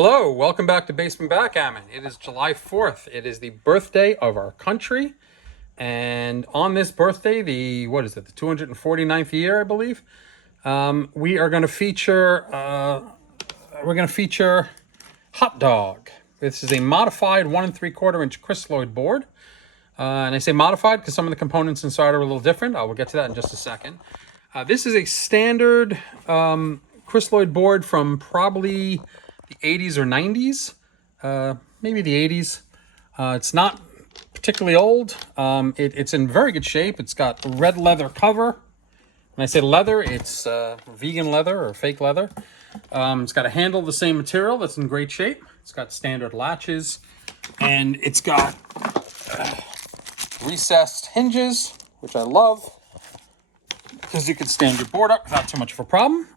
Hello, welcome back to Basement Backgammon. It is July 4th. It is the birthday of our country. And on this birthday, the 249th year, I believe, we are going to feature, Hot Dog. This is a modified 1 3/4 inch Crisloid board. And I say modified because some of the components inside are a little different. I will get to that in just a second. This is a standard Crisloid board from probably the 80s or 90s, maybe the 80s. It's not particularly old. It's in very good shape. It's got red leather cover. When I say leather, it's vegan leather or fake leather. It's got a handle of the same material that's in great shape. It's got standard latches, and it's got recessed hinges, which I love, because you can stand your board up without too much of a problem.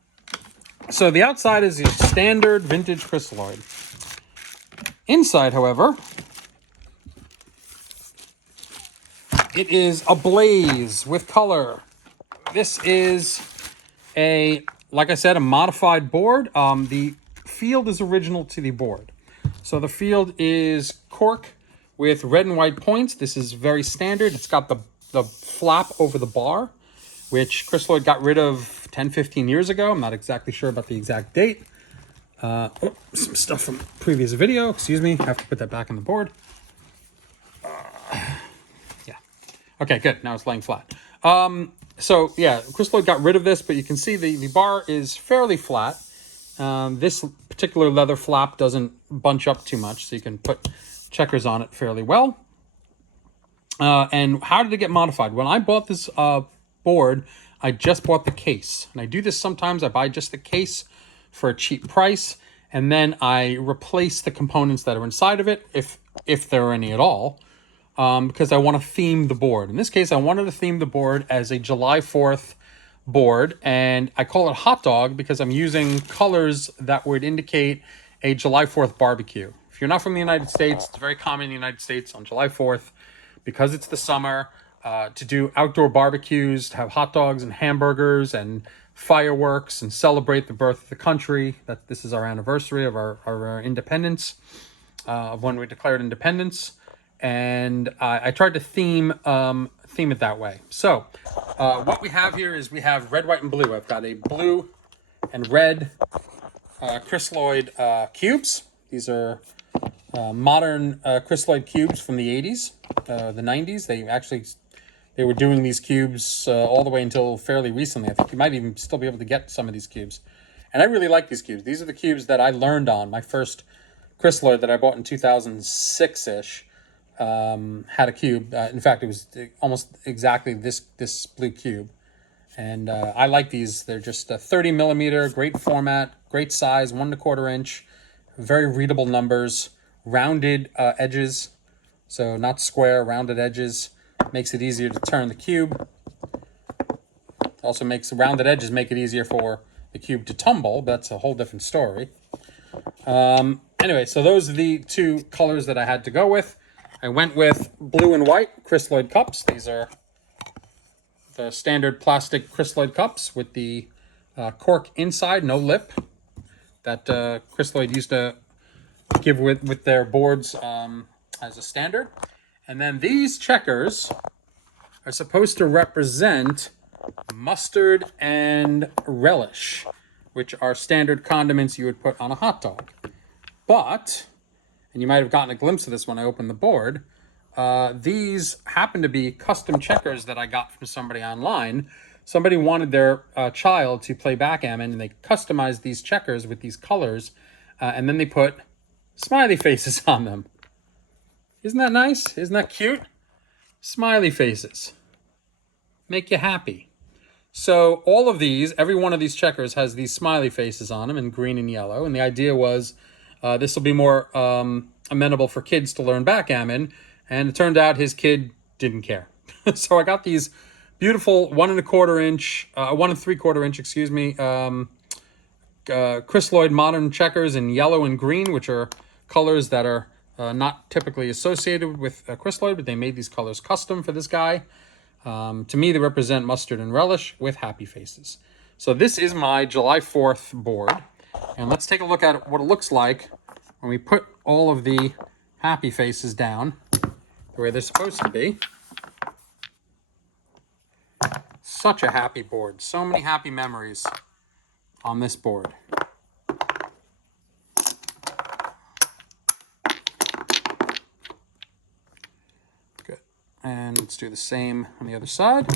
So the outside is your standard vintage Crisloid. Inside, however, it is ablaze with color. This is like I said, a modified board. The field is original to the board. So the field is cork with red and white points. This is very standard. It's got the flap over the bar, which Crisloid got rid of 10, 15 years ago. I'm not exactly sure about the exact date. Some stuff from previous video. Excuse me. I have to put that back on the board. Yeah. Okay, good. Now it's laying flat. So, yeah, Crisloid got rid of this, but you can see the bar is fairly flat. This particular leather flap doesn't bunch up too much, so you can put checkers on it fairly well. And how did it get modified? When I bought this board, I just bought the case. And I do this sometimes. I buy just the case for a cheap price, and then I replace the components that are inside of it, if there are any at all, because I want to theme the board. In this case, I wanted to theme the board as a July 4th board, and I call it Hot Dog because I'm using colors that would indicate a July 4th barbecue. If you're not from the United States, it's very common in the United States on July 4th, because it's the summer, to do outdoor barbecues, to have hot dogs and hamburgers and fireworks and celebrate the birth of the country. That this is our anniversary of our independence, of when we declared independence. And I tried to theme it that way. So what we have here is we have red, white, and blue. I've got a blue and red Crisloid cubes. These are modern Crisloid cubes from the 80s, the 90s. They were doing these cubes all the way until fairly recently. I think you might even still be able to get some of these cubes. And I really like these cubes. These are the cubes that I learned on. My first Crisloid that I bought in 2006-ish had a cube. In fact, it was almost exactly this blue cube. And I like these. They're just a 30 millimeter, great format, great size, 1 1/4 inch, very readable numbers, rounded edges. So not square, rounded edges. Makes it easier to turn the cube. Also makes rounded edges make it easier for the cube to tumble. But that's a whole different story. Anyway, so those are the two colors that I had to go with. I went with blue and white Crisloid cups. These are the standard plastic Crisloid cups with the cork inside, no lip, that Crisloid used to give with their boards as a standard. And then these checkers are supposed to represent mustard and relish, which are standard condiments you would put on a hot dog. But, and you might have gotten a glimpse of this when I opened the board, these happen to be custom checkers that I got from somebody online. Somebody wanted their child to play backgammon, and they customized these checkers with these colors, and then they put smiley faces on them. Isn't that nice? Isn't that cute? Smiley faces. Make you happy. So all of these, every one of these checkers has these smiley faces on them in green and yellow. And the idea was this will be more amenable for kids to learn backgammon. And it turned out his kid didn't care. So I got these beautiful 1 1/4 inch, 1 3/4 inch, Crisloid modern checkers in yellow and green, which are colors that are not typically associated with Crisloid, but they made these colors custom for this guy. To me, they represent mustard and relish with happy faces. So this is my July 4th board. And let's take a look at what it looks like when we put all of the happy faces down the way they're supposed to be. Such a happy board. So many happy memories on this board. Good. And let's do the same on the other side.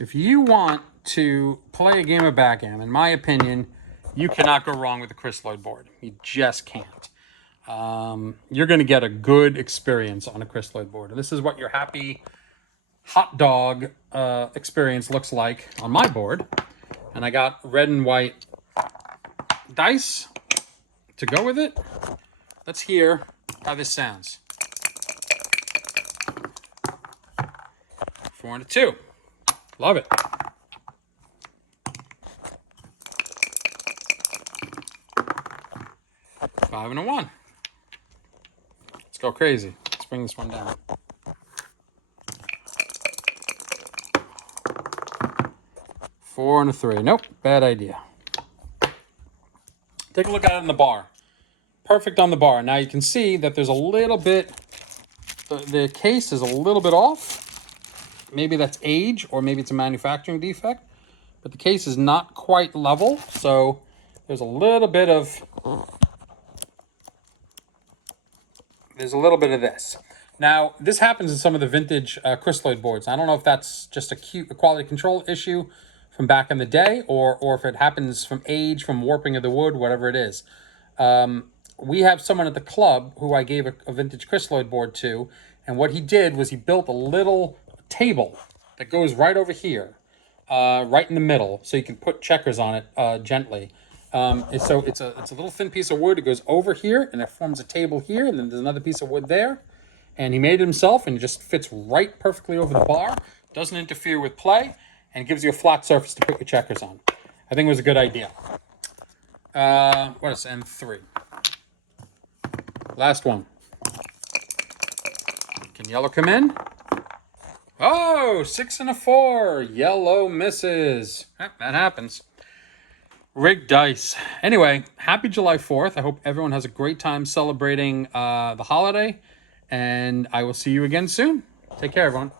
If you want to play a game of backgammon, in my opinion, you cannot go wrong with the Crisloid board. You just can't. You're going to get a good experience on a Crisloid board. And this is what your happy hot dog experience looks like on my board. And I got red and white dice to go with it. Let's hear how this sounds. 4 and a 2. Love it. 5 and a 1. Let's go crazy. Let's bring this one down. 4 and a 3. Nope, bad idea. Take a look at it in the bar. Perfect on the bar. Now you can see that there's a little bit, the case is a little bit off. Maybe that's age, or maybe it's a manufacturing defect, but the case is not quite level, so there's a little bit of this. Now, this happens in some of the vintage Crisloid boards. I don't know if that's just a quality control issue from back in the day, or if it happens from age, from warping of the wood, whatever it is. We have someone at the club who I gave a vintage Crisloid board to, and what he did was he built a little table that goes right over here, right in the middle, so you can put checkers on it gently. So it's a little thin piece of wood. It goes over here, and it forms a table here, and then there's another piece of wood there. And he made it himself, and it just fits right perfectly over the bar. Doesn't interfere with play, and gives you a flat surface to put your checkers on. I think it was a good idea. What is M3? Last one. Can yellow come in? Oh, 6 and a 4. Yellow misses. That happens. Rigged dice. Anyway, happy July 4th. I hope everyone has a great time celebrating the holiday. And I will see you again soon. Take care, everyone.